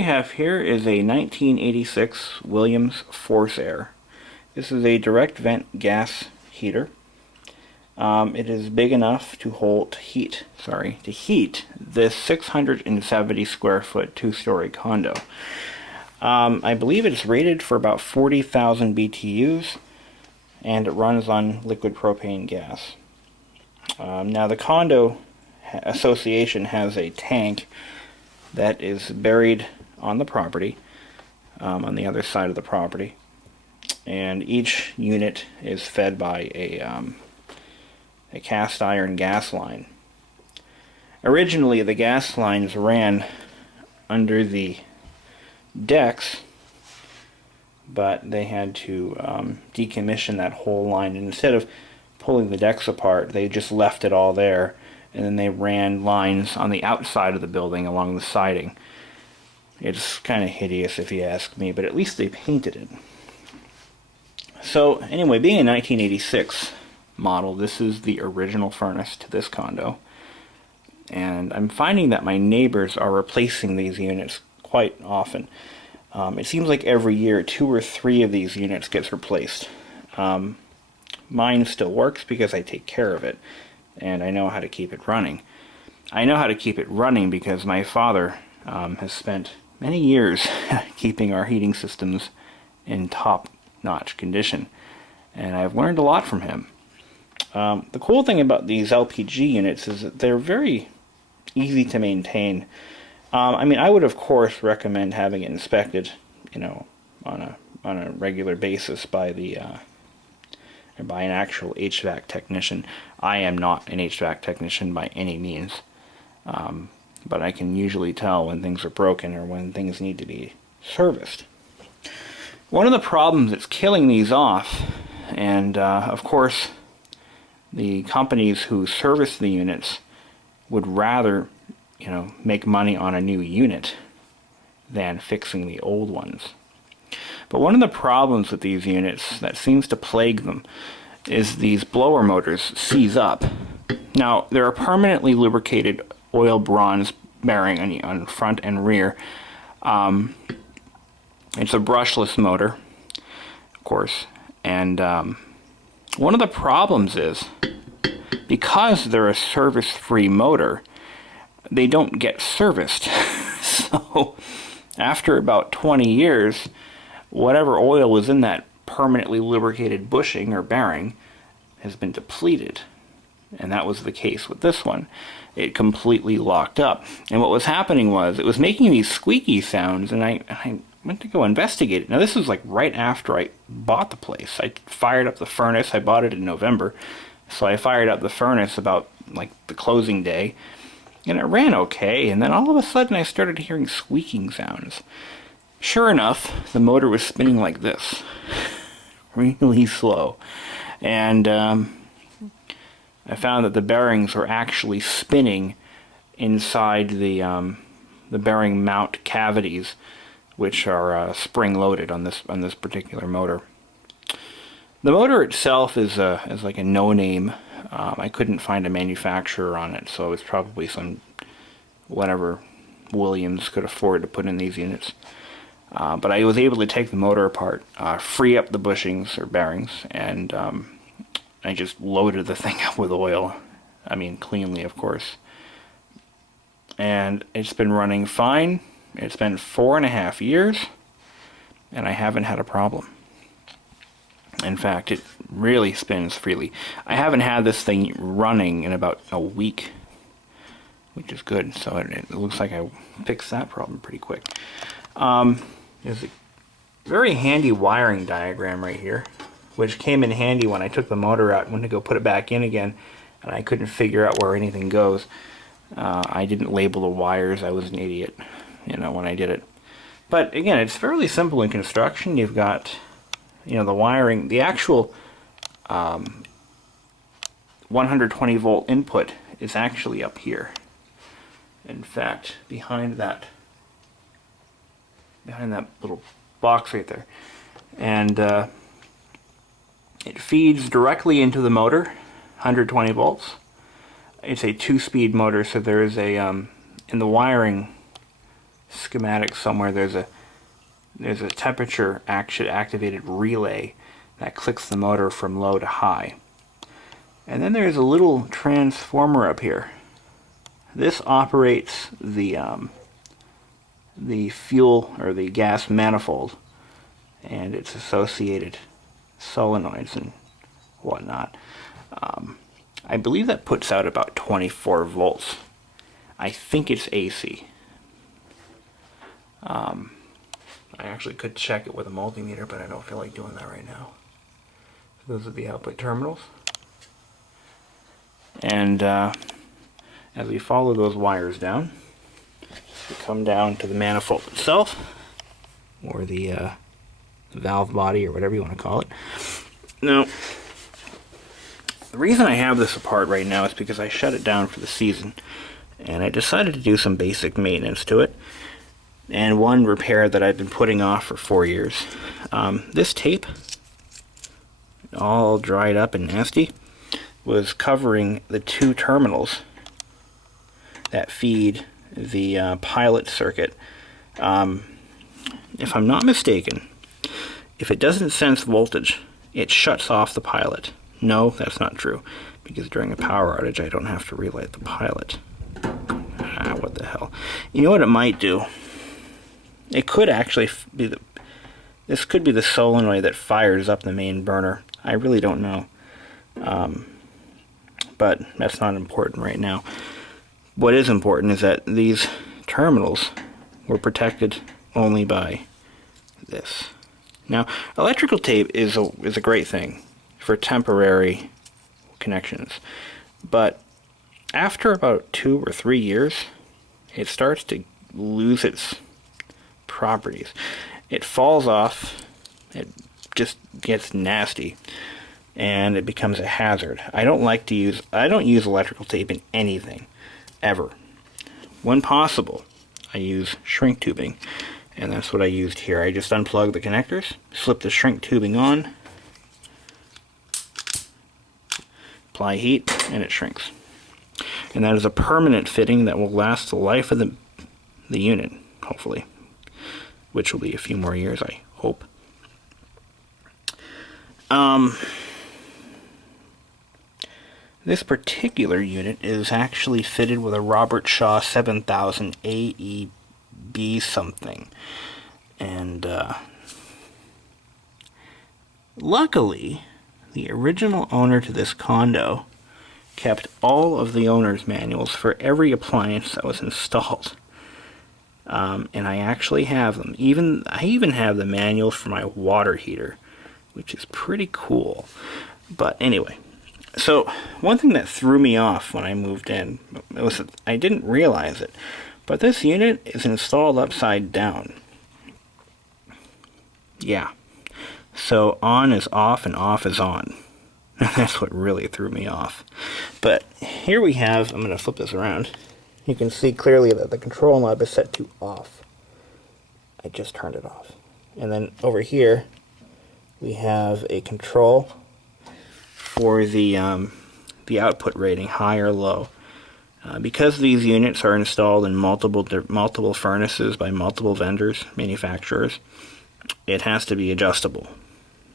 we have here is a 1986 Williams Forsaire. This is a direct vent gas heater. It is big enough to heat this 670 square foot two-story condo. I believe it's rated for about 40,000 BTUs, and it runs on liquid propane gas. Now the condo association has a tank that is buried on the property, on the other side of the property, and each unit is fed by a cast iron gas line. Originally, the gas lines ran under the decks, but they had to decommission that whole line, and instead of pulling the decks apart, they just left it all there, and then they ran lines on the outside of the building along the siding. It's kind of hideous if you ask me, but at least they painted it. So anyway, being a 1986 model, this is the original furnace to this condo, and I'm finding that my neighbors are replacing these units quite often. It seems like every year 2 or 3 of these units gets replaced. Mine still works because I take care of it, and I know how to keep it running. I know how to keep it running because my father has spent many years keeping our heating systems in top-notch condition, and I've learned a lot from him. The cool thing about these LPG units is that they're very easy to maintain. I mean, I would of course recommend having it inspected, you know, on a regular basis by by an actual HVAC technician. I am not an HVAC technician by any means, but I can usually tell when things are broken or when things need to be serviced. One of the problems that's killing these off, and of course the companies who service the units would rather, you know, make money on a new unit than fixing the old ones. But one of the problems with these units that seems to plague them is these blower motors seize up. Now, they're a permanently lubricated oil bronze bearing on front and rear. It's a brushless motor, of course, and one of the problems is, because they're a service-free motor, they don't get serviced. So after about 20 years, whatever oil was in that permanently lubricated bushing or bearing has been depleted. And that was the case with this one. It completely locked up. And what was happening was, it was making these squeaky sounds, and I went to go investigate it. Now this was like right after I bought the place. I fired up the furnace. I bought it in November. So I fired up the furnace about like the closing day, and it ran okay, and then all of a sudden I started hearing squeaking sounds. Sure enough, the motor was spinning like this, really slow, and I found that the bearings were actually spinning inside the bearing mount cavities, which are spring-loaded on this particular motor. The motor itself is like a no-name. I couldn't find a manufacturer on it, so it's probably some whatever Williams could afford to put in these units. But I was able to take the motor apart, free up the bushings or bearings, and I just loaded the thing up with oil. I mean, cleanly, of course. And it's been running fine. It's been 4.5 years, and I haven't had a problem. In fact, it really spins freely. I haven't had this thing running in about a week, which is good. So it looks like I fixed that problem pretty quick. There's a very handy wiring diagram right here, which came in handy when I took the motor out and went to go put it back in again, and I couldn't figure out where anything goes. I didn't label the wires. I was an idiot, you know, when I did it. But again, it's fairly simple in construction. You've got, you know, the wiring, the actual 120 volt input is actually up here. In fact, behind that little box right there. And it feeds directly into the motor, 120 volts. It's a 2-speed motor, so there is a, in the wiring schematic somewhere, there's a temperature activated relay that clicks the motor from low to high. And then there's a little transformer up here. This operates the fuel or the gas manifold and its associated solenoids and whatnot. I believe that puts out about 24 volts. I think it's AC. I actually could check it with a multimeter, but I don't feel like doing that right now. Those are the output terminals. And as we follow those wires down, we come down to the manifold itself, or the valve body, or whatever you want to call it. Now, the reason I have this apart right now is because I shut it down for the season, and I decided to do some basic maintenance to it, and one repair that I've been putting off for 4 years. This tape, all dried up and nasty, was covering the 2 terminals that feed the pilot circuit. If I'm not mistaken, if it doesn't sense voltage, it shuts off the pilot. No, that's not true, because during a power outage I don't have to relight the pilot. What the hell. You know what it might do? It could actually be this could be the solenoid that fires up the main burner. I really don't know. But that's not important right now. What is important is that these terminals were protected only by this. Now, electrical tape is a great thing for temporary connections, but after about 2 or 3 years, it starts to lose its properties. It falls off, it just gets nasty, and it becomes a hazard. I don't use electrical tape in anything, ever. When possible, I use shrink tubing, and that's what I used here. I just unplug the connectors, slip the shrink tubing on, apply heat, and it shrinks. And that is a permanent fitting that will last the life of the unit, hopefully, which will be a few more years, I hope. This particular unit is actually fitted with a Robert Shaw 7000 AEB something, and luckily the original owner to this condo kept all of the owner's manuals for every appliance that was installed. And I actually have them. I even have the manual for my water heater, which is pretty cool. But anyway, so one thing that threw me off when I moved in was that I didn't realize it, but this unit is installed upside down. Yeah. So on is off and off is on. That's what really threw me off. But here we have, I'm going to flip this around. You can see clearly that the control knob is set to off. I just turned it off. And then over here we have a control for the output rating, high or low. Because these units are installed in multiple furnaces by multiple vendors, manufacturers, it has to be adjustable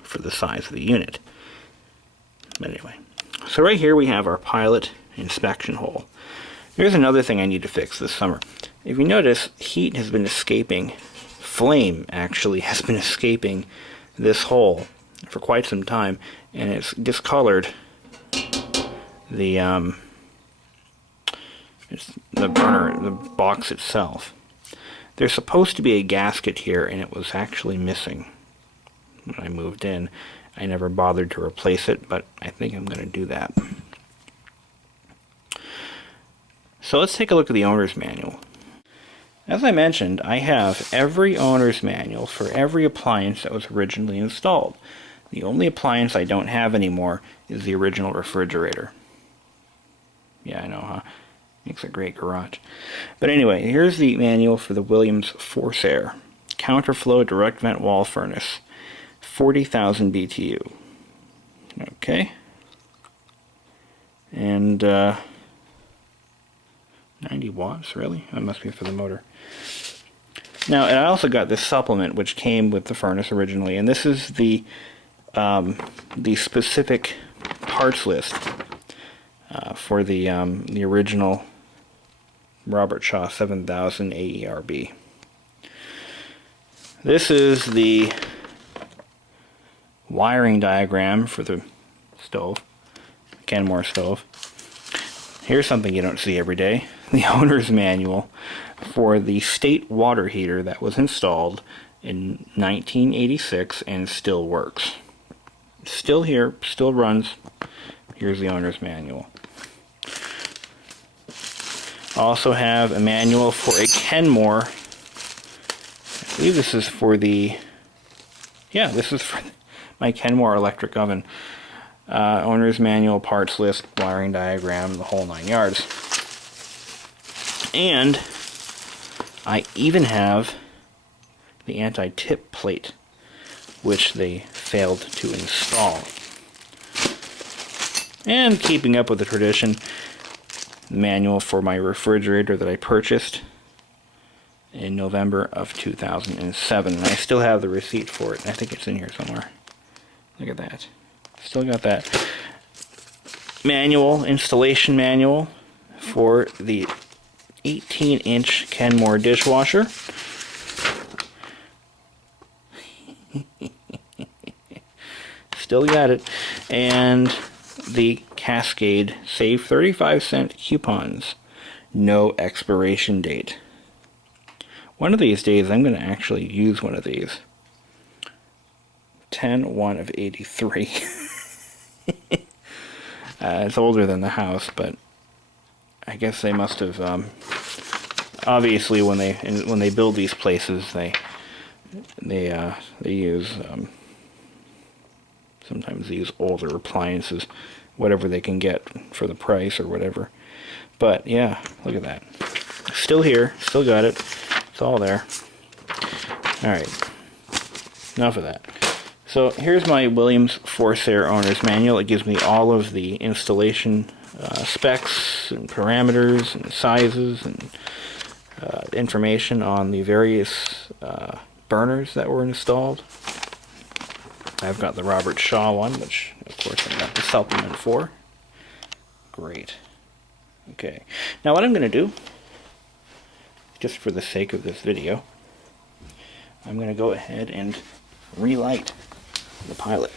for the size of the unit. But anyway, so right here we have our pilot inspection hole. Here's another thing I need to fix this summer. If you notice, heat has been escaping, flame actually has been escaping this hole for quite some time, and it's discolored the burner, the box itself. There's supposed to be a gasket here, and it was actually missing when I moved in. I never bothered to replace it, but I think I'm going to do that. So let's take a look at the owner's manual. As I mentioned, I have every owner's manual for every appliance that was originally installed. The only appliance I don't have anymore is the original refrigerator. Yeah, I know, huh? Makes a great garage. But anyway, here's the manual for the Williams Forsaire counterflow direct vent wall furnace, 40,000 BTU. Okay. And 90 watts, really? That must be for the motor. Now, and I also got this supplement which came with the furnace originally, and this is the specific parts list for the original Robert Shaw 7000 AERB. This is the wiring diagram for the stove, Kenmore stove. Here's something you don't see every day: the owner's manual for the state water heater that was installed in 1986 and still works. Still here, still runs. Here's the owner's manual. I also have a manual for a Kenmore. I believe this is for the... Yeah, this is for my Kenmore electric oven. Owner's manual, parts list, wiring diagram, the whole 9 yards. And I even have the anti-tip plate, which they failed to install. And keeping up with the tradition, the manual for my refrigerator that I purchased in November of 2007. And I still have the receipt for it. I think it's in here somewhere. Look at that. Still got that. Manual, installation manual for the 18-inch Kenmore dishwasher. Still got it. And the Cascade Save 35-cent coupons. No expiration date. One of these days I'm going to actually use one of these. 10/1 of 83. It's older than the house, but I guess they must have obviously when they build these places they use sometimes they use older appliances, whatever they can get for the price or whatever. But yeah, look at that. Still here, still got it. It's all there. Alright, enough of that. So here's my Williams Forsaire owner's manual. It gives me all of the installation specs and parameters and sizes and information on the various burners that were installed. I've got the Robert Shaw one, which of course I got the supplement for. Great. Okay, now what I'm going to do, just for the sake of this video, I'm going to go ahead and relight the pilot.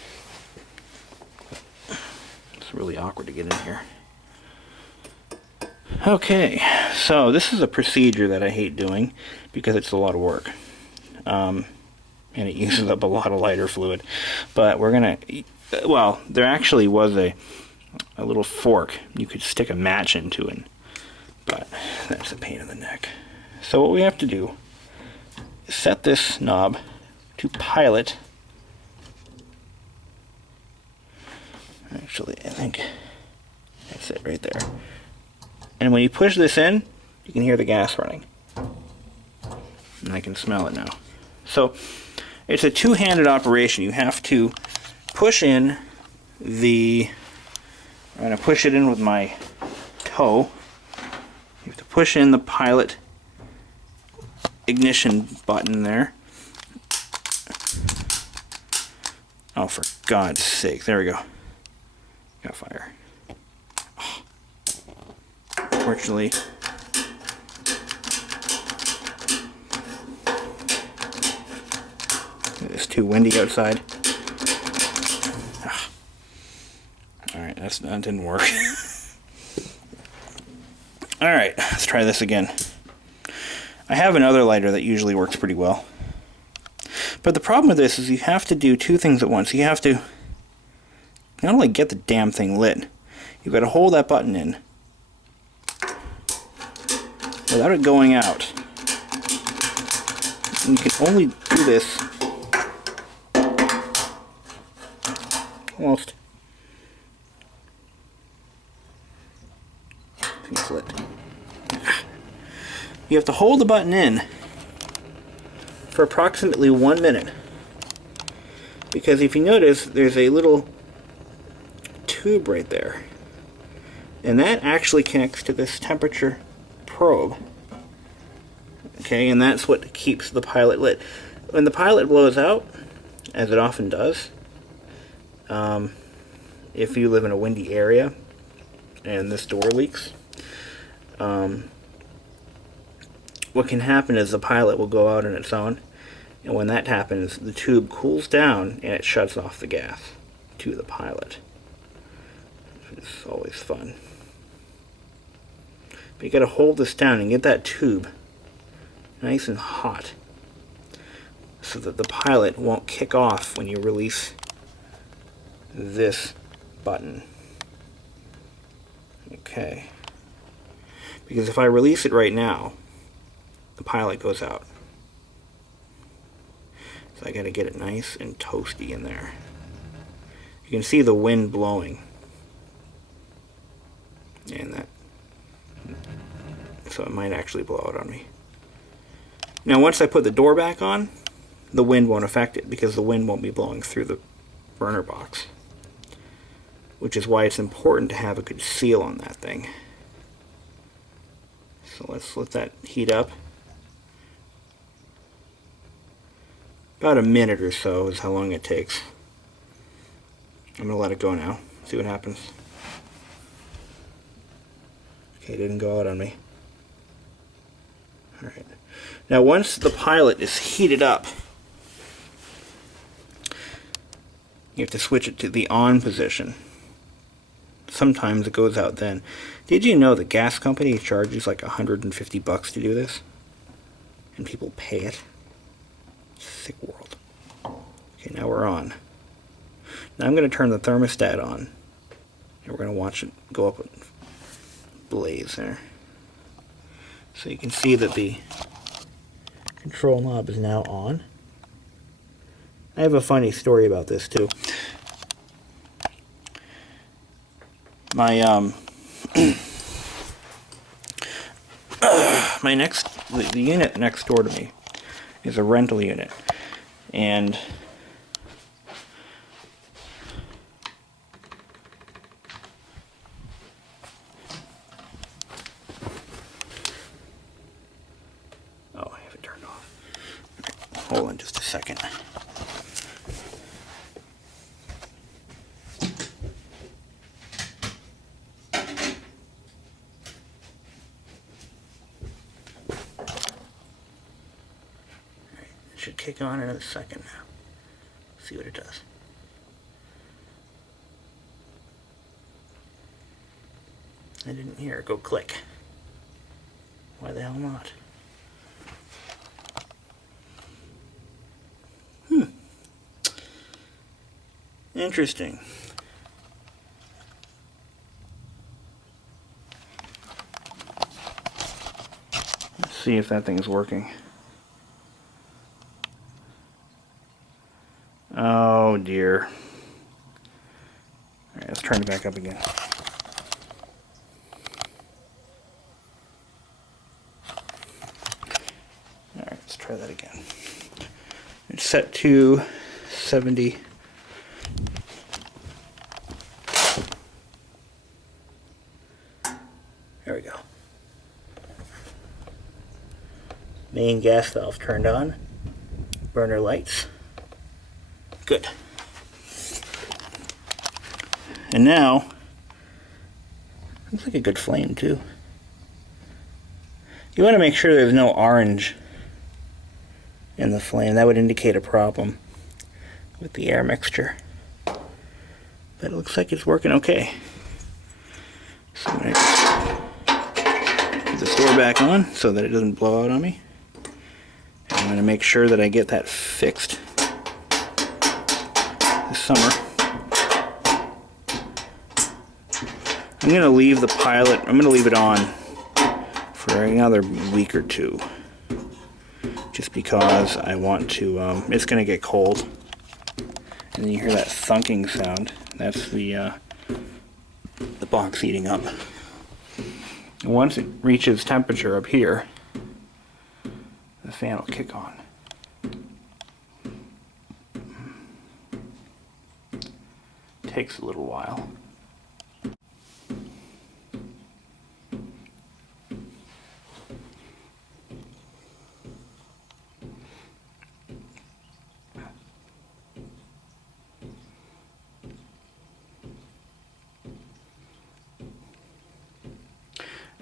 It's really awkward to get in here. Okay, so this is a procedure that I hate doing because it's a lot of work. And it uses up a lot of lighter fluid. But we're gonna, well, there actually was a little fork you could stick a match into it, but that's a pain in the neck. So what we have to do is set this knob to pilot. Actually, I think that's it right there. And when you push this in, you can hear the gas running. And I can smell it now. So it's a two-handed operation. You have to push in the... I'm going to push it in with my toe. You have to push in the pilot ignition button there. Oh, for God's sake. There we go. Got fire. Oh. Fortunately, it's too windy outside. Ah. Alright, that didn't work. Alright, let's try this again. I have another lighter that usually works pretty well. But the problem with this is you have to do two things at once. You have to not only get the damn thing lit, you've got to hold that button in without it going out. And you can only do this almost. It's lit. You have to hold the button in for approximately 1 minute. Because if you notice, there's a little tube right there. And that actually connects to this temperature probe. Okay, and that's what keeps the pilot lit. When the pilot blows out, as it often does, if you live in a windy area and this door leaks, what can happen is the pilot will go out on its own, and when that happens, the tube cools down and it shuts off the gas to the pilot. It's always fun. But you gotta hold this down and get that tube nice and hot so that the pilot won't kick off when you release this button. Okay. Because if I release it right now, the pilot goes out. So I gotta get it nice and toasty in there. You can see the wind blowing. And that, so it might actually blow out on me. Now once I put the door back on, the wind won't affect it because the wind won't be blowing through the burner box. Which is why it's important to have a good seal on that thing. So let's let that heat up. About a minute or so is how long it takes. I'm going to let it go now, see what happens. Okay, it didn't go out on me. Alright. Now once the pilot is heated up, you have to switch it to the on position. Sometimes it goes out then. Did you know the gas company charges like $150 to do this? And people pay it? Sick world. Okay, now we're on. Now I'm going to turn the thermostat on. And we're going to watch it go up and blaze there. So you can see that the control knob is now on. I have a funny story about this too. My the unit next door to me is a rental unit, and oh, I have it turned off. Hold on just a second. Should kick on in a second now. See what it does. I didn't hear it go click. Why the hell not? Interesting. Let's see if that thing's working. Oh dear. Alright, let's turn it back up again. Alright, let's try that again. It's set to 70. There we go. Main gas valve turned on. Burner lights. Good. And now, looks like a good flame too. You want to make sure there's no orange in the flame. That would indicate a problem with the air mixture. But it looks like it's working okay. So I'm going to put this door back on so that it doesn't blow out on me. And I'm going to make sure that I get that fixed this summer. I'm going to leave the pilot, I'm going to leave it on for another week or two. Just because I want to, it's going to get cold. And then you hear that thunking sound. That's the box heating up. And once it reaches temperature up here, the fan will kick on. Takes a little while.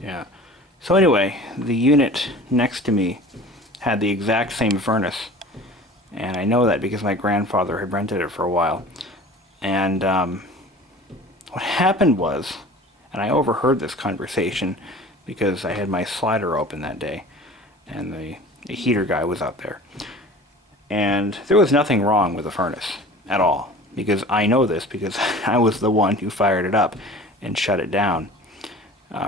Yeah. So anyway, the unit next to me had the exact same furnace. And I know that because my grandfather had rented it for a while. And what happened was, and I overheard this conversation because I had my slider open that day, and the heater guy was out there. And there was nothing wrong with the furnace at all, because I know this because I was the one who fired it up and shut it down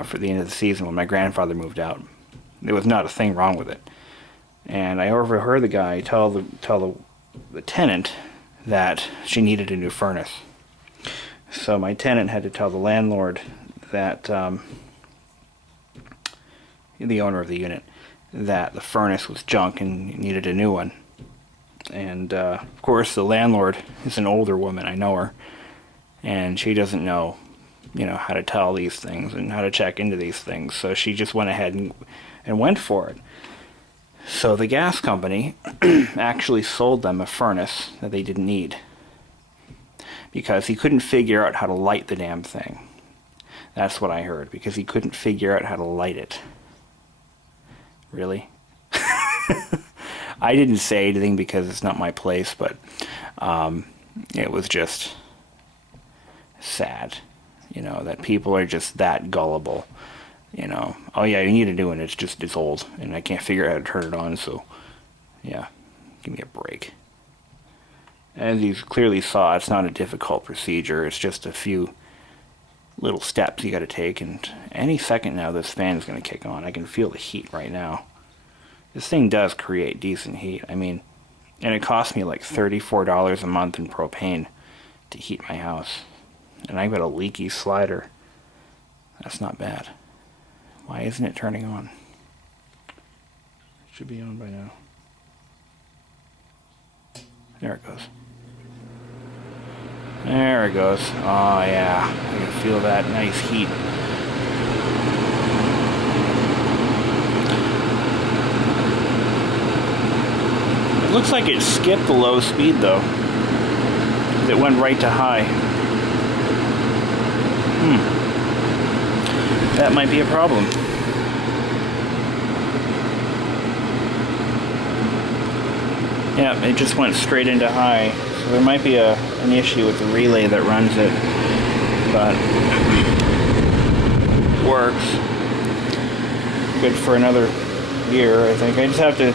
for the end of the season when my grandfather moved out. There was not a thing wrong with it. And I overheard the guy tell the tenant that she needed a new furnace. So my tenant had to tell the landlord that, the owner of the unit, that the furnace was junk and needed a new one. And of course the landlord is an older woman, I know her, and she doesn't know, how to tell these things and how to check into these things. So she just went ahead and went for it. So the gas company actually sold them a furnace that they didn't need, because he couldn't figure out how to light the damn thing. That's what I heard, because he couldn't figure out how to light it. Really? I didn't say anything because it's not my place, but it was just sad, that people are just that gullible. Oh yeah, you need a new one, it's old, and I can't figure out how to turn it on, so yeah, give me a break. As you clearly saw, it's not a difficult procedure, it's just a few little steps you gotta take, and any second now this fan is gonna kick on. I can feel the heat right now. This thing does create decent heat, and it cost me like $34 a month in propane to heat my house. And I've got a leaky slider. That's not bad. Why isn't it turning on? It should be on by now. There it goes. There it goes. Oh yeah, I can feel that nice heat. It looks like it skipped the low speed though. It went right to high. That might be a problem. Yeah, it just went straight into high. So there might be an issue with the relay that runs it. But it works. Good for another year, I think. I just have to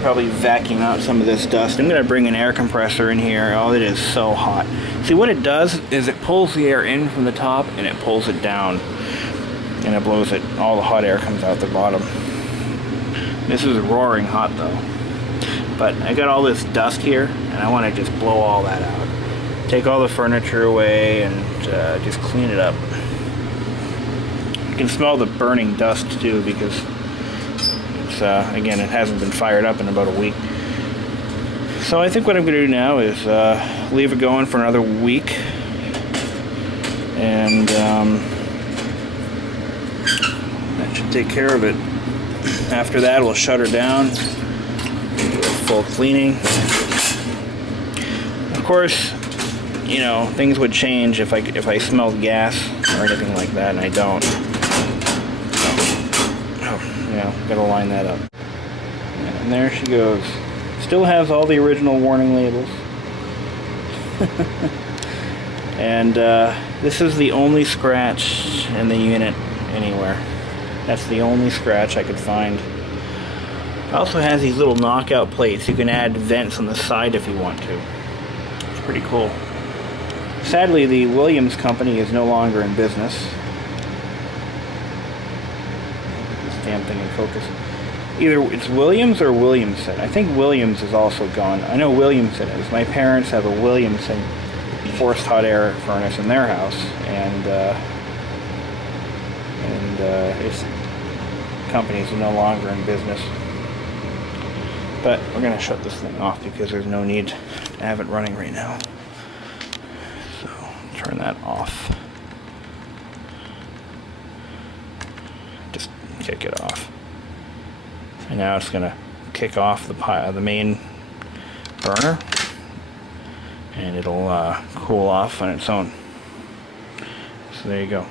probably vacuum out some of this dust. I'm going to bring an air compressor in here. Oh, it is so hot. See, what it does is it pulls the air in from the top and it pulls it down. And it blows it. All the hot air comes out the bottom. This is roaring hot though. But I got all this dust here and I want to just blow all that out. Take all the furniture away and just clean it up. You can smell the burning dust too, because it's, again, it hasn't been fired up in about a week. So I think what I'm going to do now is leave it going for another week. And that should take care of it. After that, we'll shut her down, do a full cleaning. Of course, things would change if I smelled gas or anything like that, and I don't. Gotta line that up. And there she goes. Still has all the original warning labels. And this is the only scratch in the unit anywhere. That's the only scratch I could find. It also has these little knockout plates. You can add vents on the side if you want to. It's pretty cool. Sadly, the Williams company is no longer in business. This damn thing in focus. Either it's Williams or Williamson. I think Williams is also gone. I know Williamson is. My parents have a Williamson forced hot air furnace in their house, and its companies are no longer in business. But we're gonna shut this thing off because there's no need to have it running right now. So turn that off. Just kick it off. And now it's gonna kick off the main burner, and it'll cool off on its own. So there you go.